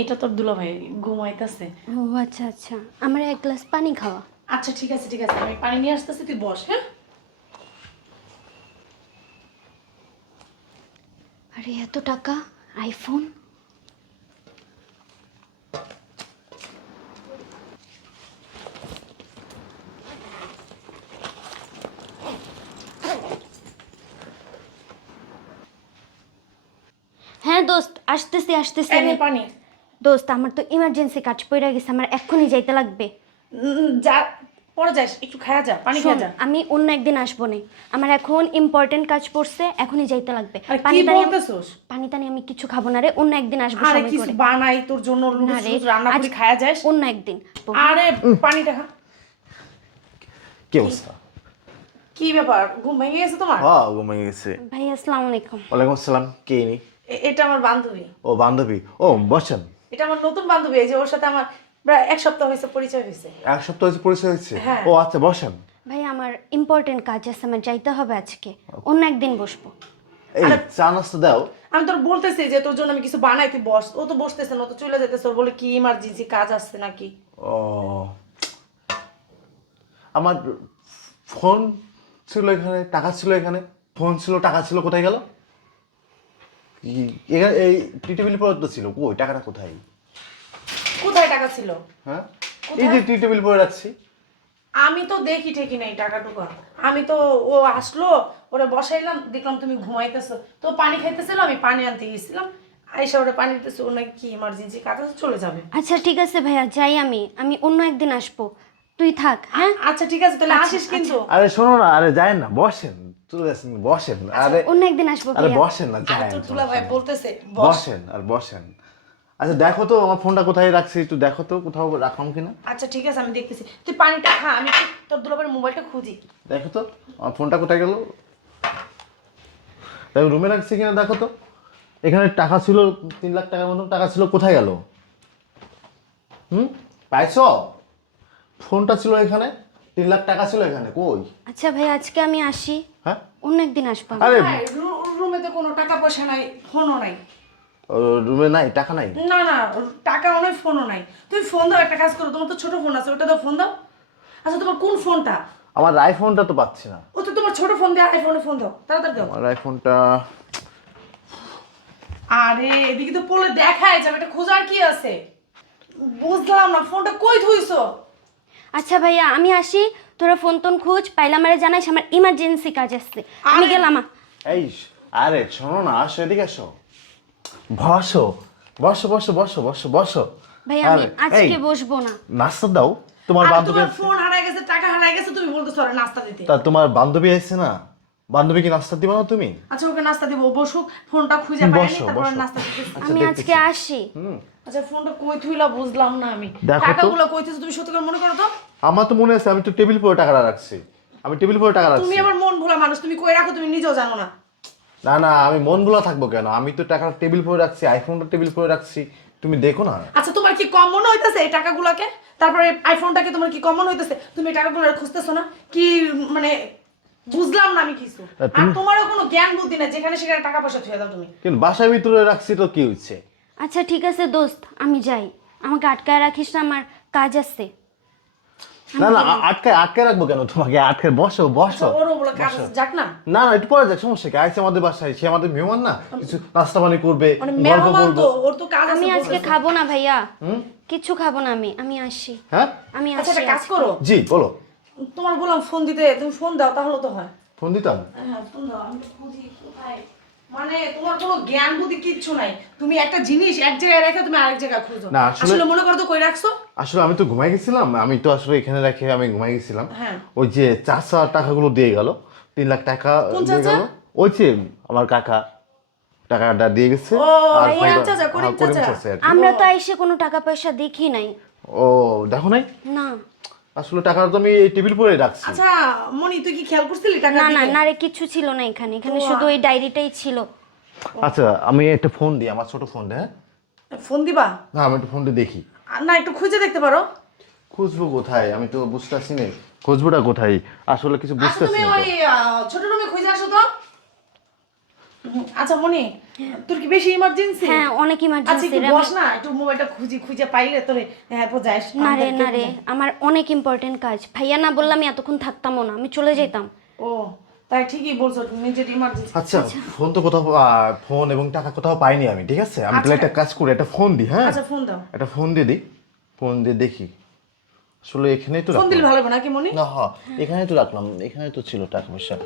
এটা তোর দুলাভাই ঘুমাইতেছে। ও আচ্ছা আচ্ছা। আমার এক গ্লাস পানি খাওয়া। আচ্ছা ঠিক আছে ঠিক আছে। আমি পানি নিয়ে আসতেছি তুই বস হ্যাঁ? আরে এত টাকা? আইফোন? হ্যাঁ দোস্ত আসতেছি আসতেছি। পানি। দোস্ত আমার তো ইমার্জেন্সি কাজ পড়ে গেছে আমার এক্ষুনি যাইতে লাগবে। যা পরে যাস একটু খায়া যা পানি খায়া যা। আমি অন্য একদিন আসব না। আমার এখন ইম্পর্টেন্ট কাজ পড়ছে এখনই যাইতে লাগবে। পানি টানি আমি- পানি টানি আমি কিছু খাব না রে অন্য একদিন আসব আরে কিছু বানাই তোর জন্য টুডুস রান্না করে খায়া যাস। অন্য একদিন আরে পানিটা খা। কি অবস্থা? কি ব্যাপার? ঘুম ভেঙে গেছে তোমার? হ্যাঁ ঘুমিয়ে গেছে। ভাই আসসালামু আলাইকুম। ওয়ালাইকুম আসসালাম কে ইনি? এটা আমার বান্ধবী। ও বান্ধবী। ও বসেন। এটা আমার নতুন বান্ধবী এই যে ওর সাথে আমার প্রায় এক সপ্তাহ হয়েছে পরিচয় হয়েছে। এক সপ্তাহ হয়েছে পরিচয় হয়েছে? হ্যাঁ। ও আচ্ছা বসেন। ভাই আমার ইম্পর্টেন্ট কাজ আছে আমার যাইতে হবে আজকে। অন্য একদিন বসবো। এই চা নাস্তা দাও। আমি তোর বলতেছি যে তোর জন্য আমি কিছু বানাই তুই বস। ও তো বসতেছে না ও তো চলে যেতেছে ওর বলে কি ইমার্জেন্সি কাজ আসছে নাকি? ও। আমার ফোন ছিল এখানে টাকা ছিল এখানে। ফোন ছিল টাকা ছিল কোথায় গেল? এখানে এই টি টেবিল তো ছিল কই? টাকাটা কোথায়? কোথায় টাকা ছিল? হ্যাঁ? এই যে টি টেবিল পরে রাখছি। আমি তো দেখি ঠিকই নাই টাকাটুকু। আমি তো ও আসলো ওরে বসাইলাম দেখলাম তুমি ঘুমাইতেছো। তো পানি খাইতেছিল আমি পানি আনতে গেছিলাম। আইসা ওরে পানি দিতেছে ওর নাকি কি ইমার্জেন্সি কাজ আছে, চলে যাবে। আচ্ছা ঠিক আছে ভাইয়া যাই আমি। আমি অন্য একদিন আসব। তুই থাক হ্যাঁ? আচ্ছা ঠিক আছে তাহলে আসিস কিন্তু। আরে শোনো না আরে যায় না বসেন। চলে আসেন বসেন আরে অন্য একদিন আসব আরে বসেন না যায় তোর ভাই বলতেছে বসেন। আর বসেন। আচ্ছা দেখো তো আমার ফোনটা কোথায় রাখছি একটু দেখো তো কোথাও রাখলাম কিনা। আচ্ছা ঠিক আছে আমি দেখতেছি। তুই পানিটা খা আমি তোর দুলাভাইয়ের মোবাইলটা খুঁজি। দেখো তো আমার ফোনটা কোথায় গেল? দেখো রুমে রাখছি কিনা দেখো তো। এখানে টাকা ছিল তিন লাখ টাকার মতো টাকা ছিল কোথায় গেল? হুম? পাইছ? ফোনটা ছিল এখানে। তিন লাখ টাকা ছিল এখানে কই? আচ্ছা ভাই আজকে আমি আসি। হ্যাঁ? অন্য একদিন আসব আমি। আরে ভাই, রু- রুমে তো কোনো টাকা পয়সা নাই ফোনও নাই। রুমে নাই টাকা নাই? না না টাকাও নাই ফোনও নাই। তুমি ফোন দাও একটা কাজ করো তোমার তো ছোট ফোন আছে ওটা দাও ফোন দাও। আচ্ছা তোমার কোন ফোনটা? আমার আইফোনটা তো পাচ্ছি না। ও তো তোমার ছোট ফোন দিয়ে আইফোনে ফোন দাও তাড়াতাড়ি দাও। আমার আইফোনটা আরে এদিকে তো পড়লে দেখায় যাবে এটা খোঁজার কি আছে? বুঝলাম না ফোনটা কই থুইছো? আচ্ছা ভাইয়া আমি আসি। তোরা ফোন টোন খোঁজ পাইলাম আমারে জানাইস আমার ইমার্জেন্সি কাজ আসছে আমি গেলাম এই আরে শোনো না আসো এদিকে আসো। বসো বসো বসো বসো বসো বসো। ভাই আমি আজকে বসবো না। নাস্তা দাও তোমার বান্ধবী তোমার ফোন হারায় গেছে টাকা হারায় গেছে তুমি বলতেছো আর নাস্তা দিতে। তা তোমার বান্ধবী এসছে না? বান্ধবী কি নাস্তা দিবা না তুমি? আচ্ছা ওকে নাস্তা দিব ও বসুক ফোনটা খুঁজে পাইনি বসো, তারপর নাস্তা দিতেছি আচ্ছা, আমি আজকে আসি। হুম। আচ্ছা ফোনটা কই থুইলা বুঝলাম না আমি। টাকাগুলো কই থুইছো তুমি সত্যি করে মনে করো তো? আমার তো মনে আছে আমি তো টেবিল পরে টাকাটা রাখছি। আমি টেবিল পরে টাকা রাখছি। তুমি আবার মন ভোলা মানুষ তুমি কই রাখো তুমি নিজেও জানো না। না না আমি মন ভোলা থাকব কেন? আমি তো টাকাটা টেবিল পরে রাখছি আইফোনটা টেবিল পরে রাখছি। তুমি দেখো না। আচ্ছা তোমার কি কম মনে হইতেছে এই টাকাগুলোকে? তারপরে আইফোনটাকে তোমার কি কম মনে হইতেছে? তুমি টাকাগুলো আর খুঁজতেছো না? কি মানে বুঝলাম না আমি কিছু। আর তোমারও কোনো জ্ঞান বুদ্ধি না যেখানে সেখানে টাকা পয়সা থুয়ে দাও তুমি। কিন্তু বাসার ভিতরে রাখছি তো কি হচ্ছে আচ্ছা ঠিক আছে দোস্ত আমি যাই। আমাকে আটকায় রাখিস না আমার কাজ আছে। না না আ- আটকায় আটকায় রাখব কেন তোমাকে? আটকায় বসো বসো। কাজ আছে, যাক না। না না একটু পরে যাক সমস্যা কি? আইসে আমাদের বাসায় সে আমাদের মেহমান না? কিছু নাস্তা পানি করবে মানে গল্প মেহমান করব। ওর তো কাজ আমি আজকে খাব না ভাইয়া। হুম? কিচ্ছু খাব না আমি আমি আসি। হ্যাঁ? আমি আচ্ছা আসি একটা কাজ করো। জি বলো। তোমার বললাম ফোন দিতে তুমি ফোন দাও তাহলে তো হয়। ফোন দিতাম? হ্যাঁ ফোন দাও আমি খুঁজি কোথায়? মানে তোমার কোনো জ্ঞান বুদ্ধি কিচ্ছু নাই। তুমি একটা জিনিস এক জায়গায় রেখে তুমি আরেক জায়গায় খুঁজো। না, আসলে- আসলে মনে করো তো কই রাখছো? আসলে আমি তো ঘুমাই গেছিলাম আমি তো আসলে এখানে রেখে আমি ঘুমাই গেছিলাম। হ্যাঁ। ওই যে চাষা টাকাগুলো দিয়ে গেল তিন লাখ টাকা কোন দিয়ে চাচা? গেল। ওই যে আমার কাকা টাকাটা দিয়ে গেছে। ও, আর করিম চাচা, করিম হ্যাঁ, করিম চাচা। চাচা আর কি। আমরা তো এসে কোনো টাকা পয়সা দেখি নাই। ও দেখো নাই? না। আসলে টাকাটা তো আমি এই টেবিল পরে রাখছি। আচ্ছা মনি তুই কি খেয়াল করছিলি টাকা না না না রে কিচ্ছু ছিল না এখানে। এখানে শুধু ওই ডায়েরিটাই ছিল। আচ্ছা আমি একটা ফোন দিই আমার ছোট ফোন হ্যাঁ? ফোন দিবা? না আমি একটু ফোনটা দেখি। আর না একটু খুঁজে দেখতে পারো। খুঁজবো কোথায়? আমি তো বুঝতে পারছি না। খুঁজবোটা কোথায়? আসলে কিছু আচ্ছা বুঝতেছি তুমি না ওই ছোট রুমে খুঁজে আসো তো। আচ্ছা মনি তোর কি বেশি ইমার্জেন্সি হ্যাঁ অনেক আচ্ছা ইমার্জেন্সি একটু বস না একটু মোবাইলটা খুঁজি খুঁজে পাইলে তোরে হ্যাঁ তো যাস না রে না রে আমার অনেক ইম্পর্টেন্ট কাজ। ভাইয়া না বললে আমি এতক্ষণ থাকতামও না আমি চলে যেতাম। ও তাই ঠিকই বলছো নিজের ইমার্জেন্সি আচ্ছা ফোন তো কোথাও ফোন এবং টাকা কোথাও পাইনি আমি ঠিক আছে? আমি তাহলে একটা কাজ করি একটা ফোন দিই হ্যাঁ? আচ্ছা ফোন দাও। একটা ফোন দিয়ে দিই ফোন দিয়ে দেখি। আসলে এখানেই তো ফোন রাখলাম। দিলে ভালো হবে নাকি মনি? না হ এখানেই তো রাখলাম এখানে তো ছিল টাকা পয়সা।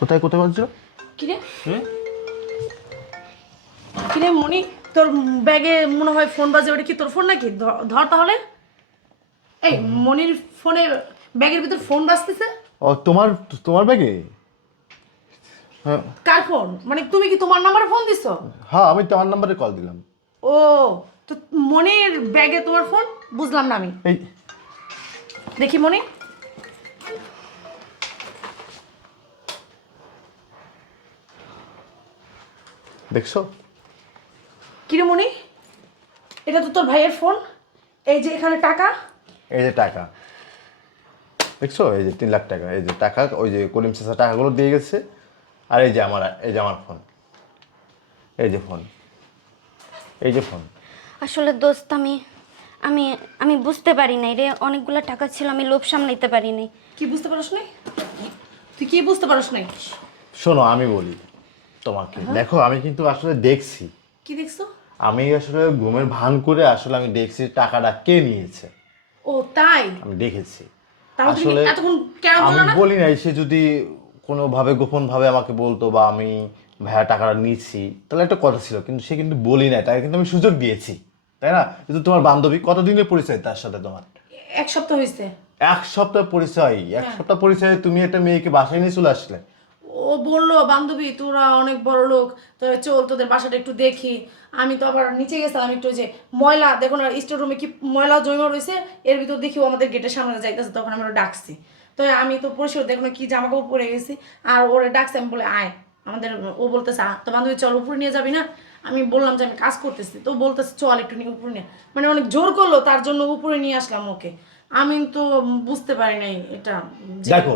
কোথায় কোথায় বলছো? কিরে? কিরে মনি তোর ব্যাগে মনে হয় ফোন বাজে ওটা কি তোর ফোন নাকি? ধর তাহলে। এই মনির ফোনে ব্যাগের ভিতর ফোন বাজতেছে? ও তোমার তোমার ব্যাগে? হ্যাঁ। কার ফোন? মানে তুমি কি তোমার নাম্বারে ফোন দিছো? হ্যাঁ আমি তোমার নাম্বারে কল দিলাম। ও তো মনির ব্যাগে তোমার ফোন? বুঝলাম না আমি। এই। দেখি মনি দেখছ? কিরে মনি এটা তো তোর ভাইয়ের ফোন। এই যে এখানে টাকা। এই যে টাকা। দেখছ? এই যে তিন লাখ টাকা। এই যে টাকা ওই যে করিম চাষা টাকাগুলো দিয়ে গেছে। আর এই যে আমার এই যে আমার ফোন। এই যে ফোন। এই যে ফোন। আসলে দোস্ত আমি আমি আমি বুঝতে পারি নাই রে। অনেকগুলো টাকা ছিল আমি লোভ সামলাইতে পারি নাই। কি বুঝতে পারছ নাই? তুই কি বুঝতে পারছ নাই? শোনো আমি বলি। তোমাকে। দেখো আমি কিন্তু আসলে দেখছি। কি দেখছ? আমি আসলে ঘুমের ভান করে আসলে আমি দেখছি টাকাটা কে নিয়েছে। ও তাই? আমি দেখেছি। আসলে আমি বলি নাই সে যদি কোনোভাবে গোপনভাবে আমাকে বলতো বা আমি ভাইয়া টাকাটা নিচ্ছি। তাহলে একটা কথা ছিল কিন্তু সে কিন্তু বলি নাই তাকে কিন্তু আমি সুযোগ দিয়েছি। তাই না? কিন্তু তোমার বান্ধবী কতদিনের পরিচয় তার সাথে তোমার? এক সপ্তাহ হয়েছে এক সপ্তাহ পরিচয় এক সপ্তাহ পরিচয়ে তুমি একটা মেয়েকে বাসায় নিয়ে চলে আসলে। ও বলল বান্ধবী তোরা অনেক বড় লোক তো চল তোদের বাসাটা একটু দেখি। আমি তো আবার নিচে গেছিলাম একটু যে ময়লা দেখো না স্টোর রুমে কি ময়লা জমা রয়েছে এর ভিতর দেখি আমাদের গেটের সামনে যাইতেছে তখন আমি ওরা ডাকছি। তো আমি তো পরিষ্কার দেখো না কি জামা কাপড় পরে গেছি আর ওরে ডাকছি আমি বলে আয়। আমাদের ও বলতেছে "আ, তো বান্ধবী চল উপরে নিয়ে যাবি না? আমি বললাম যে আমি কাজ করতেছি। তো বলতেছে চল একটু নিয়ে উপরে নিয়ে মানে অনেক জোর করল তার জন্য উপরে নিয়ে আসলাম ওকে। আমি তো বুঝতে পারি নাই এটা দেখো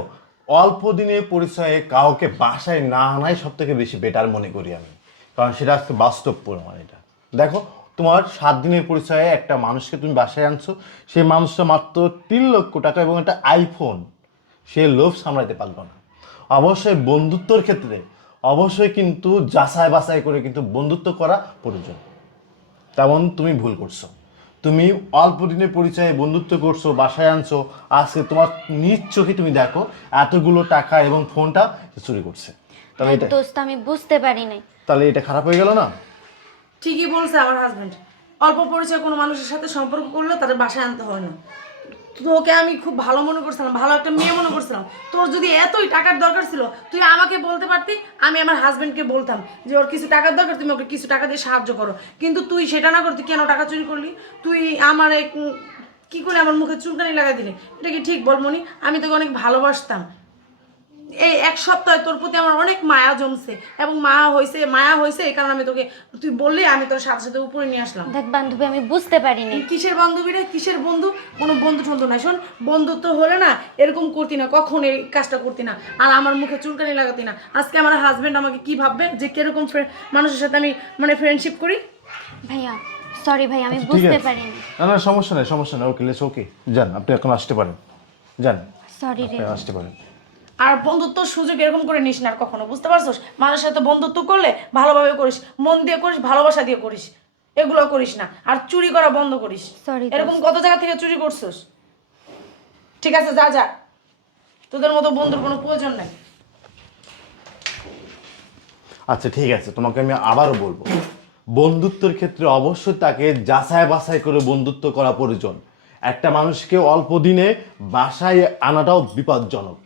অল্প দিনের পরিচয়ে কাউকে বাসায় না আনাই সব থেকে বেশি বেটার মনে করি আমি। কারণ সেটা আজকে বাস্তব প্রমাণ এটা। দেখো, তোমার সাত দিনের পরিচয়ে একটা মানুষকে তুমি বাসায় আনছো, সেই মানুষটা মাত্র তিন লক্ষ টাকা এবং একটা আইফোন সে লোভ সামলাতে পারল না। অবশ্যই বন্ধুত্বর ক্ষেত্রে, অবশ্যই কিন্তু যাচাই বাছাই করে কিন্তু বন্ধুত্ব করা প্রয়োজন। তেমন তুমি ভুল করছ। তুমি অল্প দিনের পরিচয়ে বন্ধুত্ব করছ বাসায় আনছো আজকে তোমার নিজ চোখে তুমি দেখো এতগুলো টাকা এবং ফোনটা চুরি করছে। তাহলে এটা দোস্ত আমি বুঝতে পারি নাই। তাহলে এটা খারাপ হয়ে গেল না? ঠিকই বলছে আমার হাজবেন্ড অল্প পরিচয় কোনো মানুষের সাথে সম্পর্ক করলে তাদের বাসায় আনতে হয় না। তোকে আমি খুব ভালো মনে করছিলাম, ভালো একটা মেয়ে মনে করছিলাম। তোর যদি এতই টাকার দরকার ছিল, তুই আমাকে বলতে পারতি, আমি আমার হাজব্যান্ডকে বলতাম যে ওর কিছু টাকার দরকার, তুমি ওকে কিছু টাকা দিয়ে সাহায্য করো। কিন্তু তুই সেটা না করতি কেন টাকা চুরি করলি? তুই আমার এক কি করে আমার মুখে চুলকানি লাগাই দিলি? এটা কি ঠিক বল মনি? আমি তোকে অনেক ভালোবাসতাম। এই এক সপ্তাহে তোর প্রতি আমার অনেক মায়া জমছে এবং মায়া হয়েছে মায়া হয়েছে এই কারণে আমি তোকে তুই বললি আমি তোর সাথে সাথে উপরে নিয়ে আসলাম। দেখ বান্ধবী আমি বুঝতে পারিনি। কিসের বান্ধবী রে? কিসের বন্ধু? কোনো বন্ধু টন্ধু নাই। শোন বন্ধুত্ব হলে না এরকম করতি না কখন এই কাজটা করতি না। আর আমার মুখে চুলকানি লাগাতি না। আজকে আমার হাজবেন্ড আমাকে কি ভাববে? যে কীরকম মানুষের সাথে আমি মানে ফ্রেন্ডশিপ করি? ভাইয়া সরি ভাই আমি বুঝতে আছে। পারিনি। না না সমস্যা নেই সমস্যা নেই। ওকে লেস ওকে যান আপনি এখন আসতে পারেন। যান। সরি রে। আসতে পারেন। আর বন্ধুত্ব সুযোগ এরকম করে নিস না আর কখনো বুঝতে পারছিস? মানুষের সাথে বন্ধুত্ব করলে ভালোভাবে করিস মন দিয়ে করিস ভালোবাসা দিয়ে করিস এগুলো করিস না। আর চুরি করা বন্ধ করিস। এরকম কত জায়গা থেকে চুরি করছিস? ঠিক আছে যা যা। তোদের মতো বন্ধুর কোনো প্রয়োজন নাই। আচ্ছা ঠিক আছে তোমাকে আমি আবারও বলব। বন্ধুত্বের ক্ষেত্রে অবশ্যই তাকে যাচাই বাছাই করে বন্ধুত্ব করা প্রয়োজন। একটা মানুষকে অল্প দিনে বাসায় আনাটাও বিপজ্জনক।